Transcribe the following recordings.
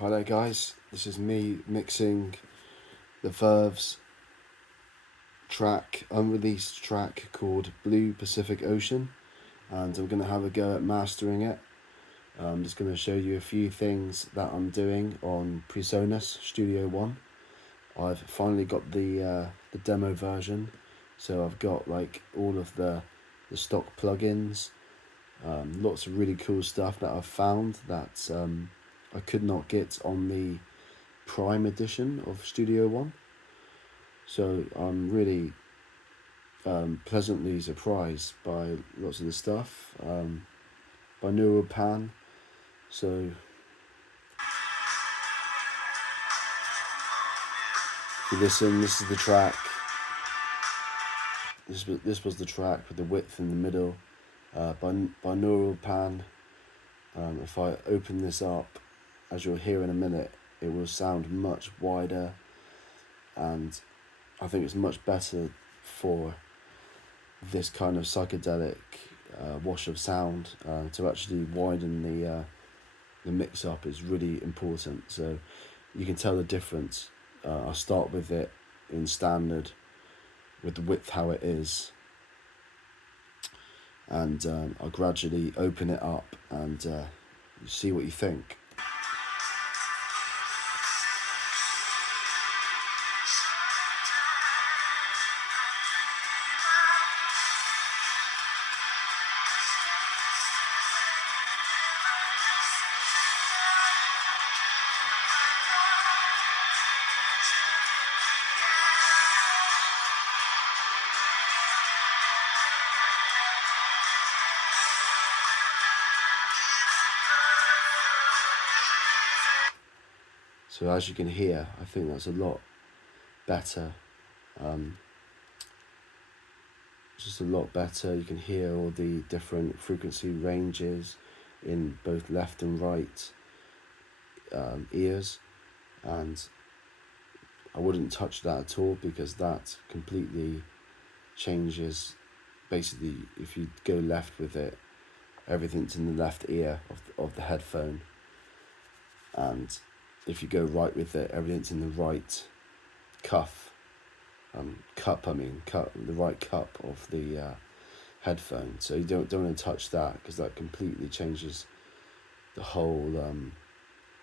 Hi there guys, this is me mixing the Verve's unreleased track called Blue Pacific Ocean, and I'm going to have a go at mastering it. I'm just going to show you a few things that I'm doing on PreSonus Studio One. I've finally got the demo version, so I've got like all of the stock plugins, lots of really cool stuff that I've found that I could not get on the Prime edition of Studio One. So I'm really pleasantly surprised by lots of the stuff, binaural pan. So if you listen, this is the track. This was the track with the width in the middle. Binaural pan. If I open this up, as you'll hear in a minute, it will sound much wider, and I think it's much better for this kind of psychedelic wash of sound. To actually widen the mix up is really important, so you can tell the difference. I'll start with it in standard with the width how it is, and I'll gradually open it up and see what you think. So as you can hear, I think that's a lot better. Just a lot better. You can hear all the different frequency ranges in both left and right ears, and I wouldn't touch that at all because that completely changes. Basically, if you go left with it, everything's in the left ear of the headphone, and if you go right with it, everything's in the right the right cup of the headphone. So you don't want to touch that because that completely changes the whole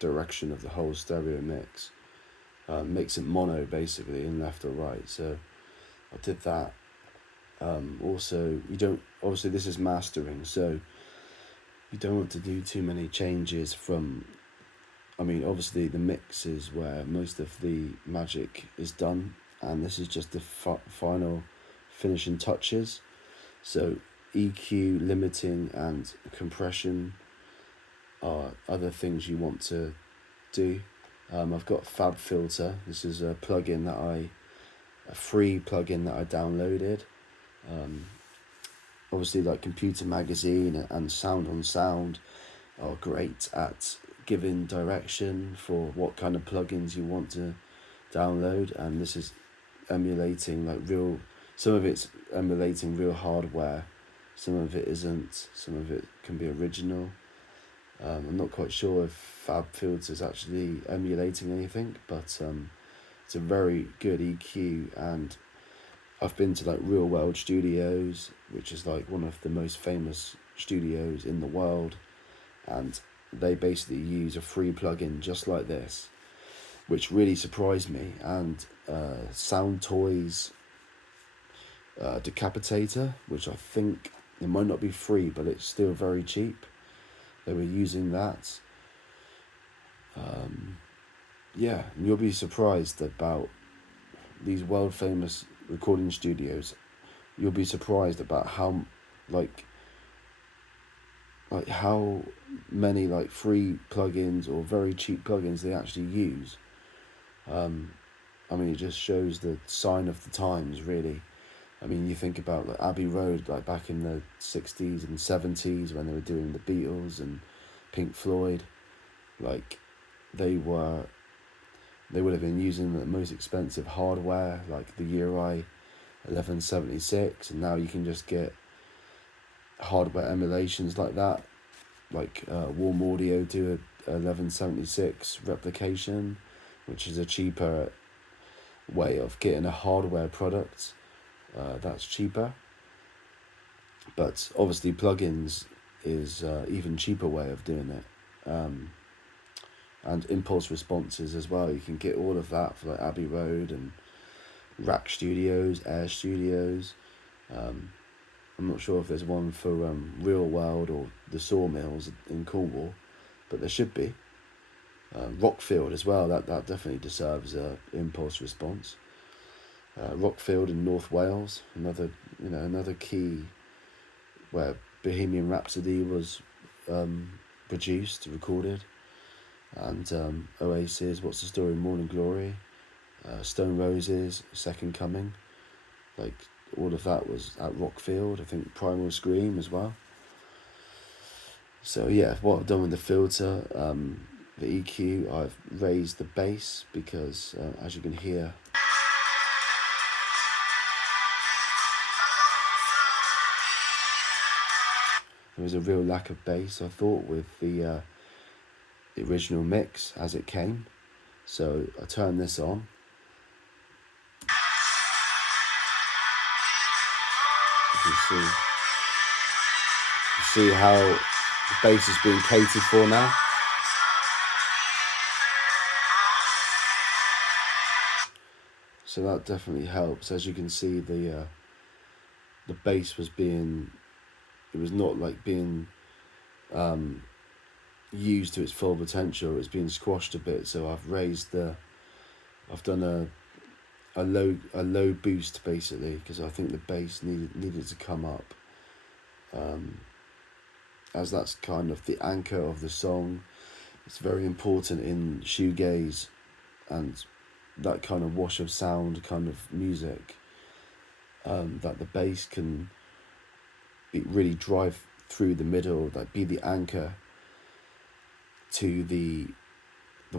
direction of the whole stereo mix. Makes it mono basically in left or right. So I did that. Also, obviously this is mastering, so you don't want to do too many changes from. Obviously the mix is where most of the magic is done, and this is just the final finishing touches. So EQ, limiting and compression are other things you want to do. I've got Fab Filter. This is a free plugin that I downloaded. Obviously, like Computer Magazine and Sound on Sound are great at giving direction for what kind of plugins you want to download, and this is emulating some of it's emulating real hardware, some of it isn't, some of it can be original. I'm not quite sure if Fab Filter is actually emulating anything, but it's a very good EQ, and I've been to like Real World Studios, which is like one of the most famous studios in the world, and they basically use a free plugin just like this, which really surprised me. And Sound Toys Decapitator, which I think it might not be free, but it's still very cheap. They were using that. Yeah, and you'll be surprised about these world famous recording studios. You'll be surprised about how how many free plugins or very cheap plugins they actually use. It just shows the sign of the times, really. You think about Abbey Road, back in the 60s and 70s when they were doing the Beatles and Pink Floyd, they would have been using the most expensive hardware, like the URI 1176, and now you can just get hardware emulations like that. Warm Audio do 1176 replication, which is a cheaper way of getting a hardware product that's cheaper. But obviously plugins is even cheaper way of doing it. And impulse responses as well. You can get all of that for like Abbey Road and Rack Studios, Air Studios. I'm not sure if there's one for Real World or the Sawmills in Cornwall, but there should be. Rockfield as well, that definitely deserves a impulse response. Rockfield in North Wales, another key where Bohemian Rhapsody was produced, recorded, and Oasis, What's the Story, Morning Glory, Stone Roses, Second Coming, like all of that was at Rockfield. I think Primal Scream as well. So yeah, what I've done with the filter, the EQ, I've raised the bass because as you can hear, there was a real lack of bass, I thought, with the original mix as it came. So I turned this on. You can see how the bass is being catered for now. So that definitely helps. As you can see, the bass was being, it was not like being used to its full potential. It's being squashed a bit. So I've done a low boost basically, because I think the bass needed to come up, as that's kind of the anchor of the song. It's very important in shoegaze and that kind of wash of sound kind of music, that the bass can really drive through the middle, like be the anchor to the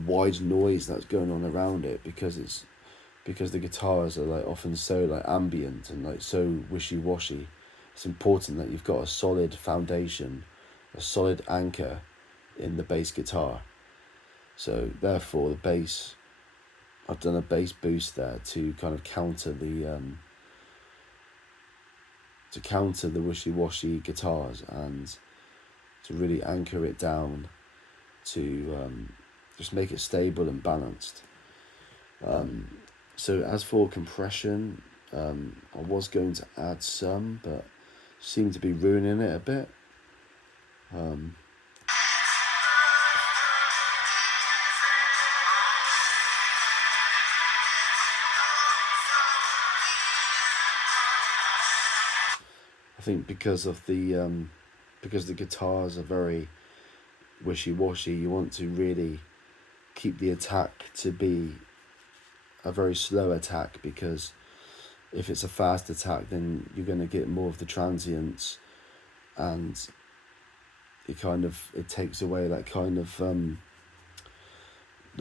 wide noise that's going on around it, because the guitars are like often so like ambient and like so wishy-washy. It's important that you've got a solid foundation, a solid anchor in the bass guitar. So therefore the bass, I've done a bass boost there to kind of counter the wishy-washy guitars and to really anchor it down to just make it stable and balanced. So as for compression, I was going to add some, but seemed to be ruining it a bit. I think because the guitars are very wishy-washy, you want to really keep the attack to be a very slow attack, because if it's a fast attack, then you're going to get more of the transients, and it takes away that kind of the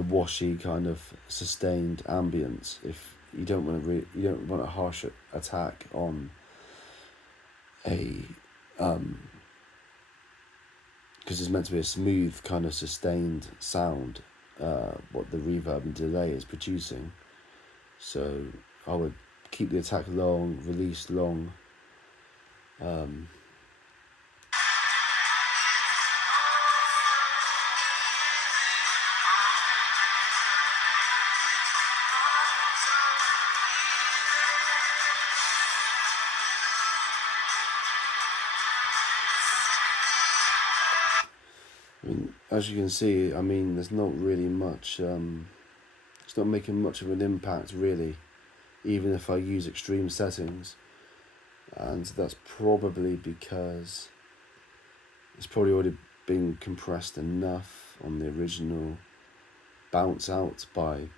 washy kind of sustained ambience. If you don't want a harsh attack on a because it's meant to be a smooth kind of sustained sound, what the reverb and delay is producing. So I would keep the attack long, release long. I mean, as you can see, there's not really much, it's not making much of an impact really, even if I use extreme settings. And that's probably because it's probably already been compressed enough on the original bounce out by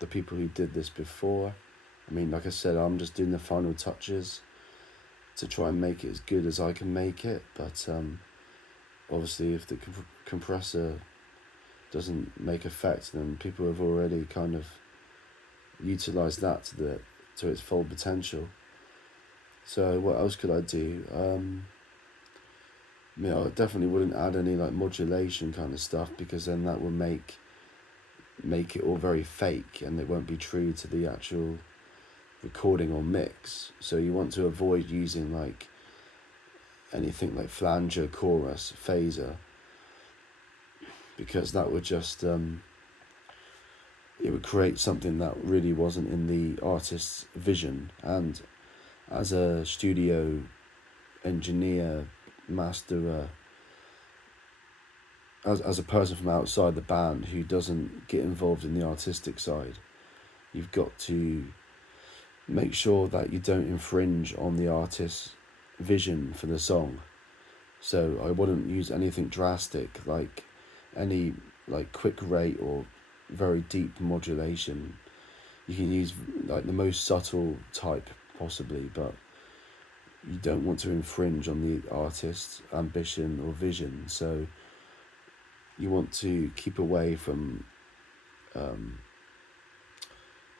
the people who did this before. Like I said, I'm just doing the final touches to try and make it as good as I can make it, but obviously if the compressor doesn't make effect, then people have already kind of utilised that to its full potential. So what else could I do? You know, I definitely wouldn't add any like modulation kind of stuff, because then that would make it all very fake, and it won't be true to the actual recording or mix. So you want to avoid using like anything like flanger, chorus, phaser, because that would just it would create something that really wasn't in the artist's vision. And as a studio engineer, masterer, as a person from outside the band who doesn't get involved in the artistic side, you've got to make sure that you don't infringe on the artist's vision for the song. So I wouldn't use anything drastic, like any like quick rate or very deep modulation. You can use like the most subtle type possibly, but you don't want to infringe on the artist's ambition or vision. So you want to keep away from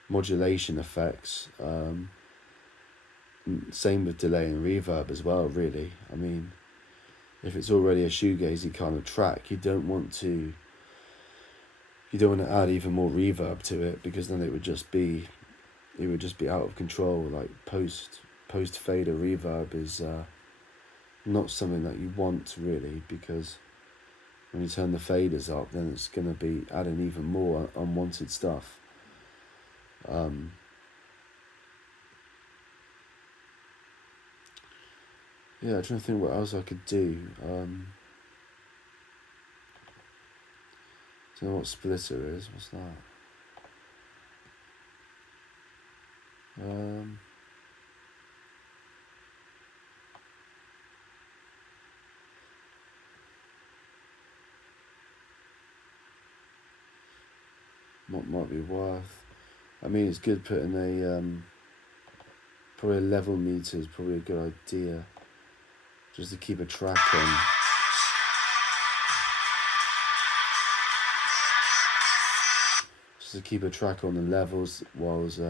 modulation effects. Same with delay and reverb as well, really. I mean, if it's already a shoegazy kind of track, you don't want to add even more reverb to it, because then it would just be out of control. Like post fader reverb is not something that you want really, because when you turn the faders up, then it's going to be adding even more unwanted stuff. Yeah, I'm trying to think what else I could do. Don't know what splitter is. What's that? What might be worth? I mean, it's good putting a probably a level meter is probably a good idea, just to keep a track on. Just to keep a track on the levels, whilst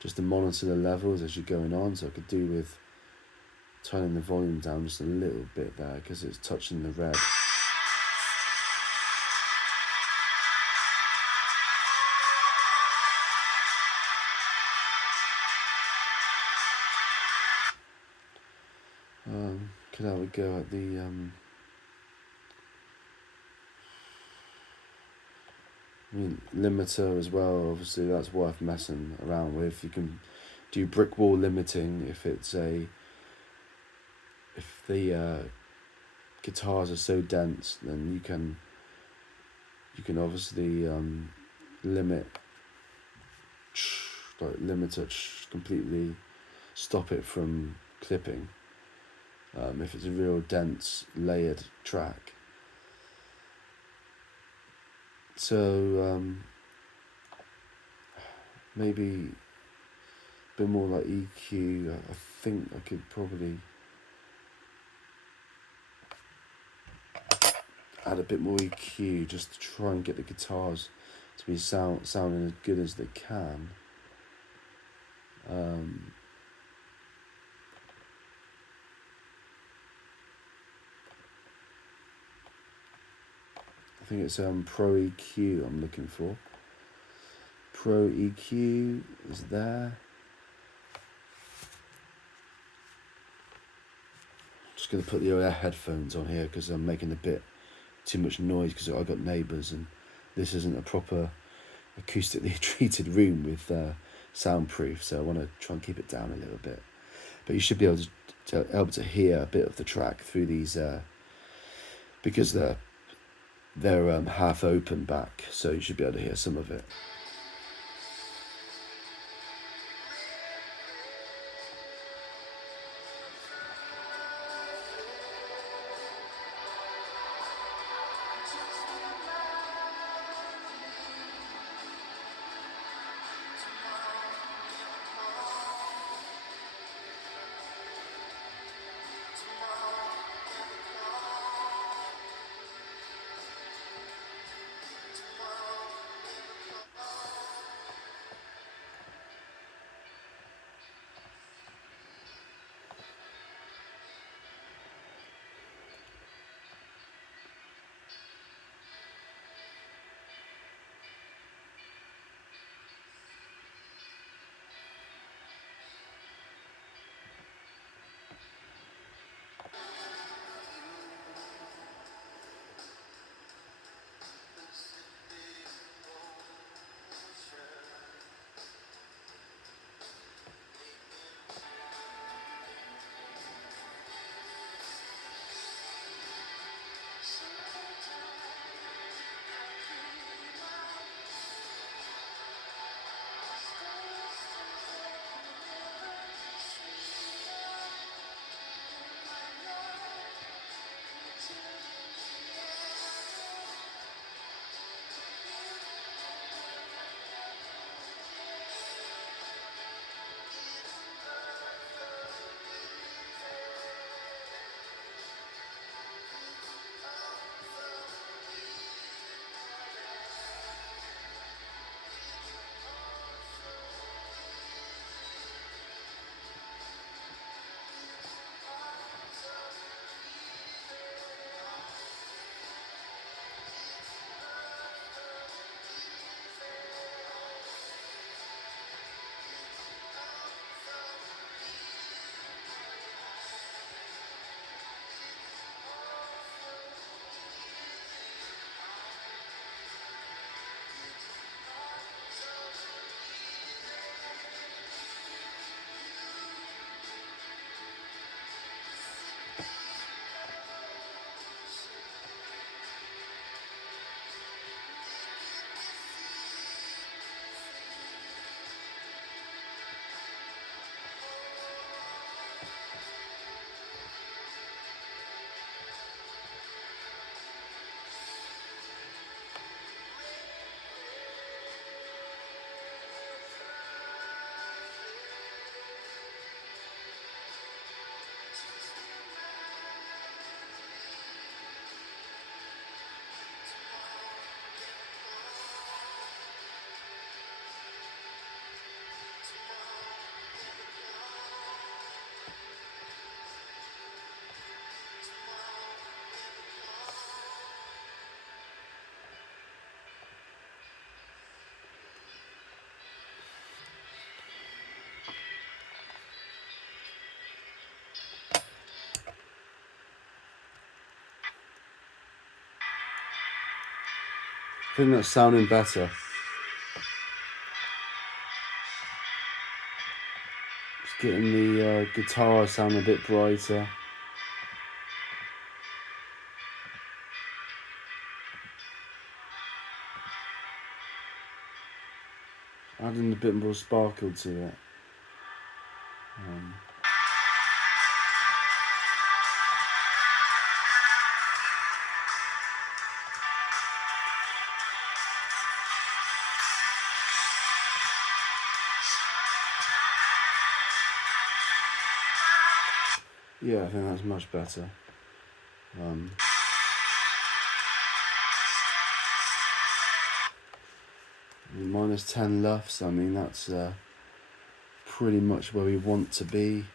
just to monitor the levels as you're going on. So I could do with turning the volume down just a little bit there, because it's touching the red. Could have a go at the I mean, limiter as well. Obviously, that's worth messing around with. You can do brick wall limiting if the guitars are so dense. Then you can obviously limit it completely, stop it from clipping. If it's a real dense layered track. So maybe a bit more like EQ. I think I could probably add a bit more EQ just to try and get the guitars to be sounding as good as they can. I think it's Pro EQ I'm looking for. Pro EQ is there. Just going to put the headphones on here because I'm making a bit too much noise, because I've got neighbours and this isn't a proper acoustically treated room with soundproof, so I want to try and keep it down a little bit. But you should be able to hear a bit of the track through these because they're half open back, so you should be able to hear some of it. I think that's sounding better. Just getting the guitar sound a bit brighter. Adding a bit more sparkle to it. Yeah, I think that's much better. Minus 10 lufs, I mean, that's pretty much where we want to be.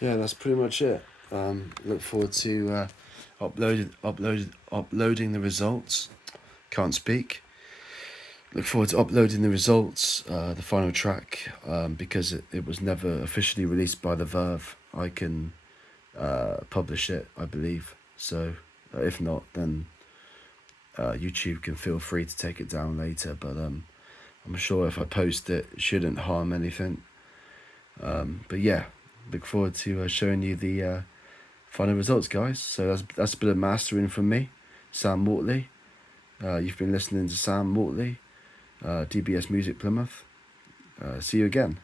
Yeah, that's pretty much it. Look forward to uploading the results. Can't speak. Look forward to uploading the results, the final track, because it was never officially released by the Verve. I can publish it, I believe. So if not, then YouTube can feel free to take it down later. But I'm sure if I post it, it shouldn't harm anything. But yeah, look forward to showing you the final results, guys. So that's a bit of mastering from me, Sam Mortley. You've been listening to Sam Mortley, DBS Music Plymouth. See you again.